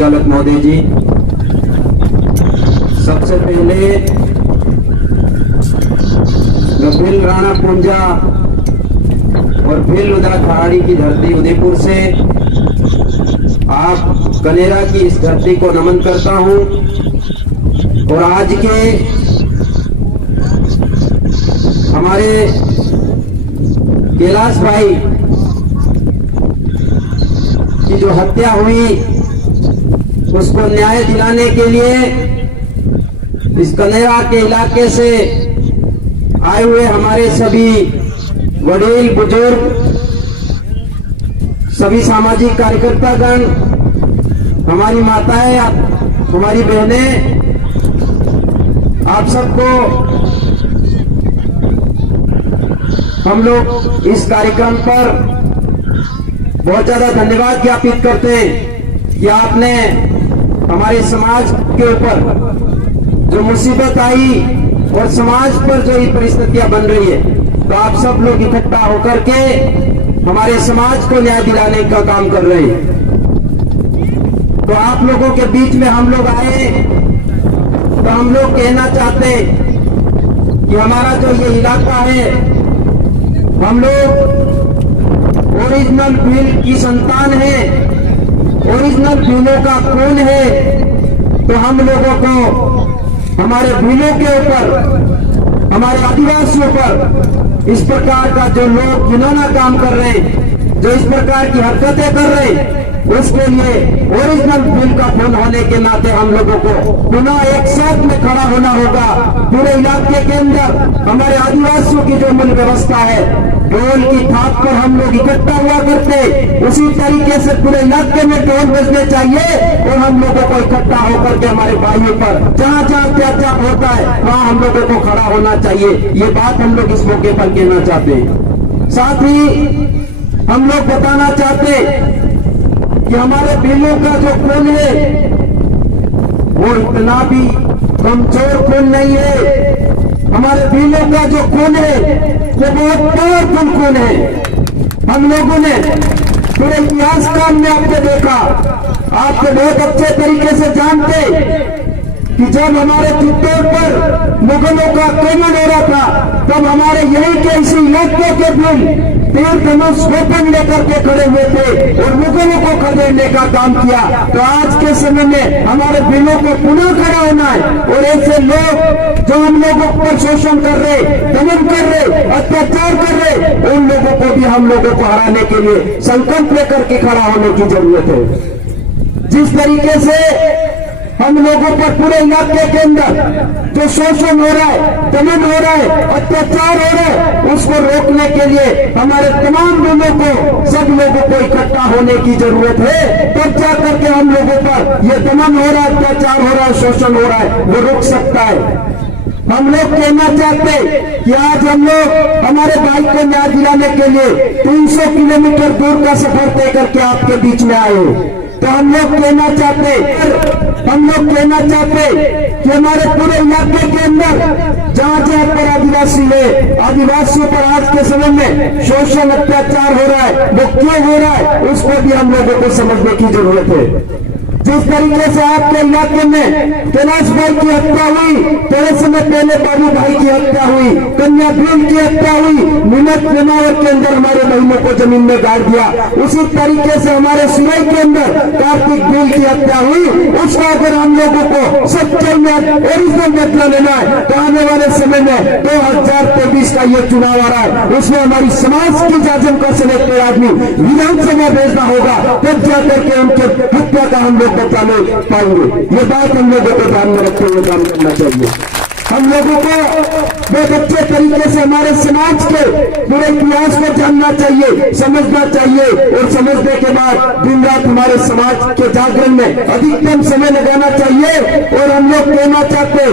संचालक महोदय जी, सबसे पहले मैं भिल राणा पुंजा और भिल उदा पहाड़ी की धरती उदयपुर से आप कनेरा की इस धरती को नमन करता हूं और आज के हमारे कैलाश भाई की जो हत्या हुई उसको न्याय दिलाने के लिए इस कनेरा के इलाके से आए हुए हमारे सभी वडील बुजुर्ग, सभी सामाजिक कार्यकर्तागण, हमारी माताएं, हमारी बहनें, आप सबको हम लोग इस कार्यक्रम पर बहुत ज्यादा धन्यवाद ज्ञापित करते हैं कि आपने हमारे समाज के ऊपर जो मुसीबत आई और समाज पर जो ये परिस्थितियां बन रही है, तो आप सब लोग इकट्ठा होकर के हमारे समाज को न्याय दिलाने का काम कर रहे हैं। तो आप लोगों के बीच में हम लोग आए तो हम लोग कहना चाहते हैं कि हमारा जो ये इलाका है, हम लोग ओरिजिनल भील की संतान है, ओरिजिनल भीलों का खून है। तो हम लोगों को हमारे भीलों के ऊपर, हमारे आदिवासियों पर इस प्रकार का जो लोग घिनौना काम कर रहे हैं, जो इस प्रकार की हरकतें कर रहे हैं, उसके लिए ओरिजिनल भील का खून होने के नाते हम लोगों को पुनः एक साथ में खड़ा होना होगा। पूरे इलाके के अंदर हमारे आदिवासियों की जो मूल व्यवस्था है, ढोल की थाप पर हम लोग इकट्ठा हुआ करते, उसी तरीके से पूरे इलाके में ढोल बजने चाहिए और हम लोगों को इकट्ठा होकर के हमारे भाइयों पर जहां जहां अत्याचार होता है वहां हम लोगों को खड़ा होना चाहिए। ये बात हम लोग इस मौके पर कहना चाहते हैं। साथ ही हम लोग बताना चाहते कि हमारे भीलों का जो खून है वो इतना भी कमजोर खून नहीं है। हमारे भीलों का जो खून है वो बहुत पावरफुल खून है। हम लोगों ने पूरे इतिहास काल में आपने देखा, आपको बहुत अच्छे तरीके से जानते कि जब हमारे चित्तौड़ पर मुगलों का आक्रमण हो रहा था, तब हमारे यही के इसी इलाके के भील तीर धनुष वेपन लेकर के खड़े हुए थे और मुगलों को खदेड़ने का काम किया। तो आज के समय में हमारे भीलों को पुनः खड़ा होना है और ऐसे लोग जो हम लोगों पर शोषण कर रहे, दमन कर रहे, अत्याचार कर रहे, उन लोगों को भी हम लोगों को हराने के लिए संकल्प लेकर के खड़ा होने की जरूरत है। जिस तरीके से हम लोगों पर पूरे इलाके के अंदर जो शोषण हो रहा है, दमन हो रहा है, अत्याचार हो रहा है, उसको रोकने के लिए हमारे तमाम लोगों को, सब लोगों को इकट्ठा होने की जरूरत है। तब जाकर के हम लोगों पर ये दमन हो रहा है, अत्याचार हो रहा है, शोषण हो रहा है, वो रुक सकता है। हम लोग कहना चाहते कि आज हम लोग हमारे भाई को न्याय दिलाने के लिए 300 किलोमीटर दूर का सफर तय करके आपके बीच में आए। तो हम लोग कहना चाहते कि हमारे पूरे इलाके के अंदर जहां जहां पर आदिवासी है, आदिवासियों पर आज के समय में शोषण, अत्याचार हो रहा है, वो क्यों हो रहा है, उसको भी हम लोगों को समझने की जरूरत है। जिस तरीके से आपके इलाके में कैलाश भाई की हत्या हुई, थोड़े समय पहले बाबू भाई की हत्या हुई, कन्या भील की हत्या हुई, मिनट जमावर के अंदर हमारे बहनों को जमीन में गाड़ दिया, उसी तरीके से हमारे सुरई के अंदर कार्तिक भील की हत्या हुई। उसका अगर हम लोगों को सच्चाई में ओरिजिनल बदला लेना है तो आने वाले समय में 2023 का ये चुनाव आ रहा है, उसमें हमारी समाज की जाजम का सेलेक्टेड आदमी विधानसभा भेजना होगा, तब जाकर के उनके हत्या का हम बचाने पाएंगे। ये बात हम लोगों को ध्यान में रखते हुए काम करना चाहिए। हम लोगों को बहुत अच्छे तरीके से हमारे समाज के पूरे इतिहास को जानना चाहिए, समझना चाहिए और समझने के बाद दिन रात हमारे समाज के जागरण में अधिकतम समय लगाना चाहिए। और हम लोग कहना चाहते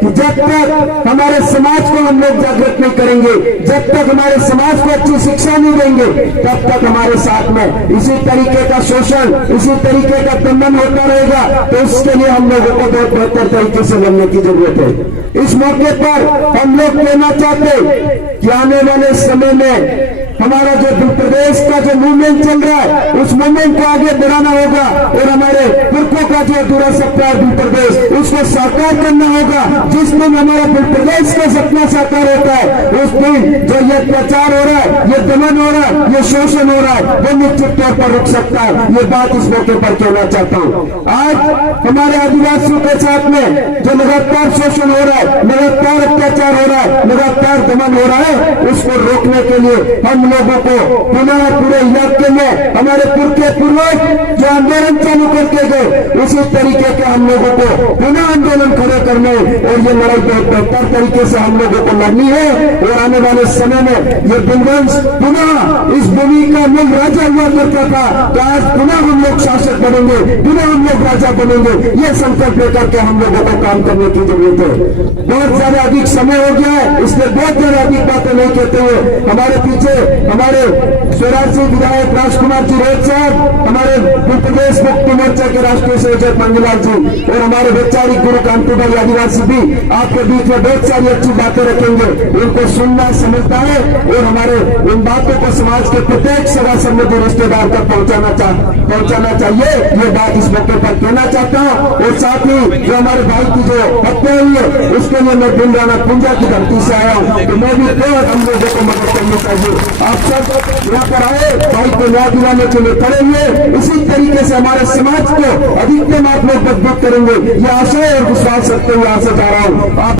कि जब तक हमारे समाज को हम लोग जागृत नहीं करेंगे, जब तक हमारे समाज को अच्छी शिक्षा नहीं देंगे, तब तक हमारे साथ में इसी तरीके का शोषण, इसी तरीके का दमन होता रहेगा। तो उसके लिए हम लोगों को बहुत बेहतर तरीके से लड़ने की जरूरत है। इस मौके पर हम लोग कहना चाहते कि आने वाले समय में हमारा जो प्रदेश का जो मूवमेंट चल रहा है, उस मूवमेंट को आगे बढ़ाना होगा और हमारे पुरखों का अधूरा सपना है बिल प्रदेश, उसको साकार करना होगा। जिस दिन हमारा बिल प्रदेश का सपना साकार होता है, उस दिन जो ये अत्याचार हो रहा है, ये दमन हो रहा है, ये शोषण हो रहा है, वो निश्चित तौर पर रुक सकता है। ये बात इस मौके पर कहना चाहता हूँ। आज हमारे आदिवासियों के साथ में जो लगातार शोषण हो रहा है, लगातार अत्याचार हो रहा है, लगातार दमन हो रहा है, उसको रोकने के लिए हम लोगों को पुनः पूरे इलाके में हमारे पूर्वज जो आंदोलन चालू करके गए, उसी तरीके के हम लोगों को पुनः आंदोलन खड़े करने और ये लड़ाई बहुत बेहतर तरीके से हम लोगों को लड़नी है। और आने वाले समय में ये दिनवंश पुनः इस भूमि का मूल राजा हुआ करता था, तो आज पुनः हम लोग शासक बनेंगे, पुनः हम लोग राजा बनेंगे। ये संकल्प लेकर के हम लोगों को काम करने की जरूरत है। बहुत ज्यादा अधिक समय हो गया है, इसलिए बहुत ज्यादा अधिक बातें नहीं कहते हुए हमारे पीछे हमारे स्वराज सिंह विधायक राजकुमार जी रोहित साहब, हमारे उत्तर प्रदेश मुक्ति मोर्चा के राष्ट्रीय संयोजक मंगलाल जी और हमारे वैचारिक गुरु कांति भाई आदिवासी भी आपके बीच में बहुत सारी अच्छी बातें रखेंगे। उनको सुनना समझता है और हमारे उन बातों को समाज के प्रत्येक सगा संबंधी रिश्तेदार तक पहुंचाना चाहिए। ये बात इस मौके पर कहना चाहता हूँ। और साथ ही जो हमारे भाई की जो हत्या हुई है, उसके लिए मैं बिंदाना कुंजा की धरती से आया हूँ, तो मैं भी बहुत हम लोगों को मदद करनी चाहिए। आप सब यहाँ पर आए, भाई को न्याय दिलाने के लिए खड़े हुए, इसी तरीके से हमारे समाज को अधिकतम आप लोग मजबूत करेंगे, ये आशा और विश्वास रखते हुए यहाँ से जा रहा हूँ।